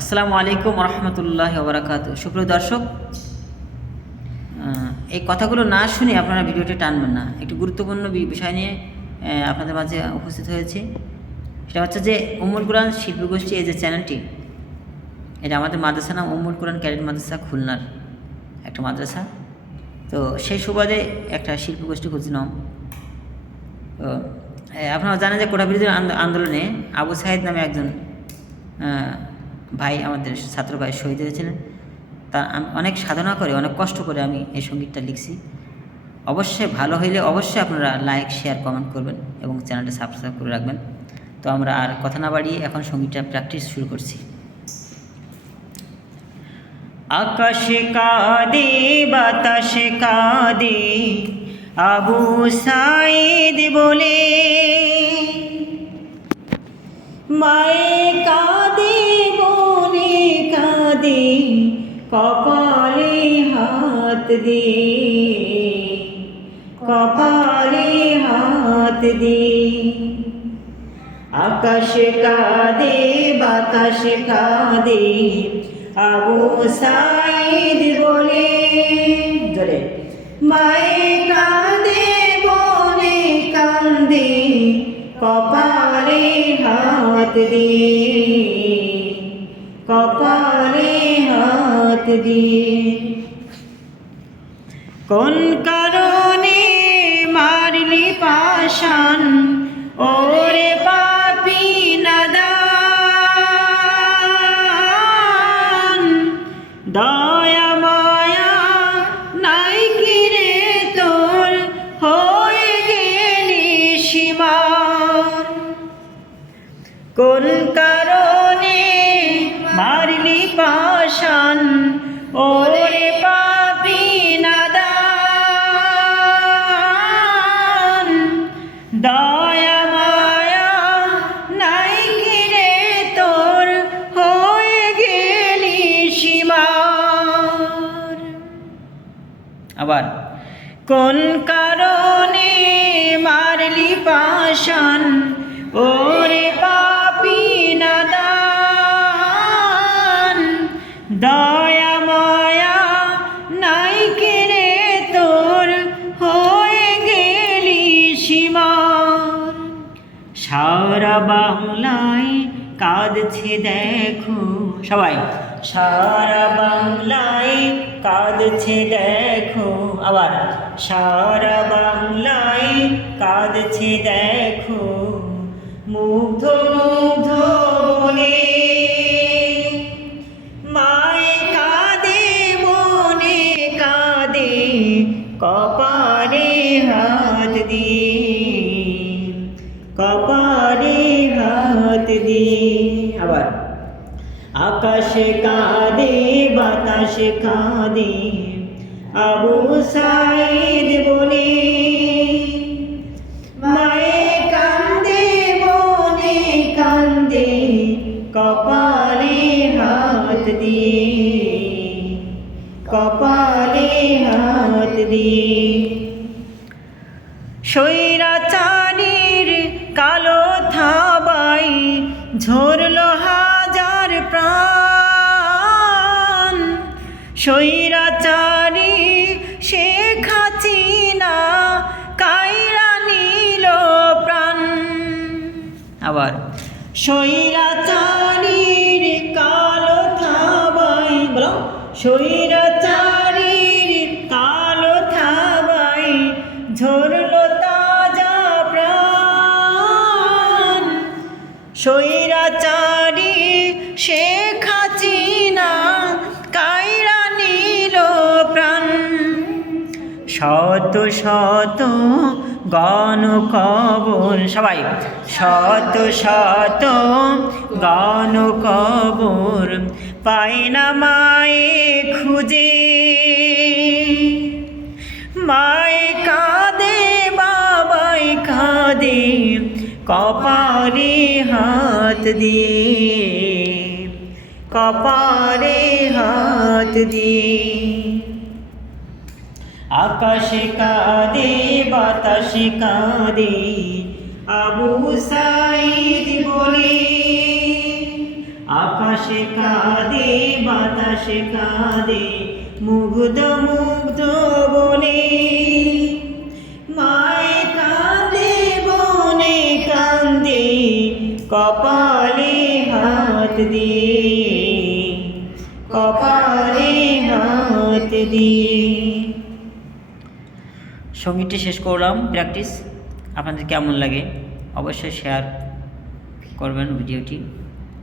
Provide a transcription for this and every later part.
আসসালামু আলাইকুম রহমতুল্লাহ ওবরাকাত সুপ্রিয় দর্শক এই কথাগুলো না শুনে আপনারা ভিডিওটি টানবেন না। একটু গুরুত্বপূর্ণ বিষয় নিয়ে আপনাদের মাঝে উপস্থিত হয়েছে। সেটা হচ্ছে যে উম্মুল কোরআন শিল্পী গোষ্ঠী, এই যে চ্যানেলটি, এটা আমাদের মাদ্রাসা নাম উম্মুল কোরআন ক্যাডেট মাদ্রাসা খুলনার একটা মাদ্রাসা। তো সেই সুবাদে একটা শিল্পী গোষ্ঠী খুঁজছিলাম তো আপনারা জানেন যে কোটা বিরোধী আন্দোলনে আবু সাইদ নামে একজন ভাই আমাদের ছাত্র ভাই শহীদ হয়েছিলেন। তা অনেক সাধনা করে, অনেক কষ্ট করে আমি এই সঙ্গীতটা লিখছি। অবশ্যই ভালো হইলে অবশ্যই আপনারা লাইক শেয়ার কমেন্ট করবেন এবং চ্যানেলটা সাবস্ক্রাইব করে রাখবেন। তো আমরা আর কথা না বাড়িয়ে এখন সঙ্গীতটা প্র্যাকটিস শুরু করছি। আকাশে কাঁদে, বাতাসে কাঁদে, আবু সাইদ বলে মায়ে কপালে হাত দে কপালে হাত দে আকাশ কাঁদে, বাতাস কাঁদে, আবু সাইদ বলে, জোরে। মায়ে কাঁদে, বনে কান্দে কপালে হাত দে কপালে হাত দে কোন কারণে মারলি পাশান ওরে পাপি নাদান। দয়া, মায়া নাই কিরে তোর? হয়ে গেলি সীমার কোন কারণে মারলি পাশান ওরে পাপি নাদান। দয়া, মায়া নাই কিরে তোর, হয়ে গেলি সীমার। আবার, কোন কারণে মারলি পাশান ওরে পাপি দয়া মায়া নাই কেড়ে তোর হয়ে গেলি সীমার সারা বাংলায় কাঁদছে দেখো সবাই। সারা বাংলায় কাঁদছে দেখো আবার। সারা বাংলায় কাঁদছে দেখো। মুগ্ধ কপালে হাত দিয়ে কপালে হাত দিয়ে আবার। আকাশে কাঁদে, বাতাসে কাঁদে। আবু সাইদ বলে, মায়ে কান্দে, মনে কান্দে। কপালে দিয়ে স্বৈরাচারীর কালো থাবাই ঝরল হাজার প্রাণ। স্বৈরাচারী শেখ হাসিনা কাইরা নিল প্রাণ। আবার স্বৈরাচারীর কালো থাবাই, বলো স্বৈরাচারীর স্বৈরাচারী শেখ হাসিনা কাইরা নিল প্রাণ। শত শত গণ কবর সবাই, শত শত গণ কবর পায় কপালে হাত দিয়ে, কপালে হাত দিয়ে। আকাশে কাঁদে, বাতাসে কাঁদে, আবু সাইদ বলে, আকাশ কাঁদে, বাতাসে কাঁদে, মুগ্ধ মুগ্ধ বনে মায়ে কপালে হাত দিয়ে, কপালে হাত দিয়ে। সঙ্গীতটি শেষ করলাম, প্র্যাকটিস। আপনাদের কেমন লাগে অবশ্যই শেয়ার করবেন ভিডিওটি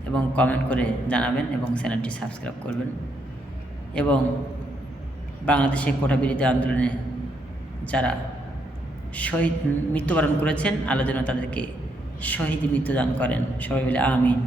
এবং কমেন্ট করে জানাবেন এবং চ্যানেলটি সাবস্ক্রাইব করবেন। এবং বাংলাদেশে কোটা বিরোধী আন্দোলনে যারা শহীদ মৃত্যুবরণ করেছেন, আল্লাহ যেন তাদেরকে শহীদ মৃত্যুদান করেন। সবাই বলে আমিন।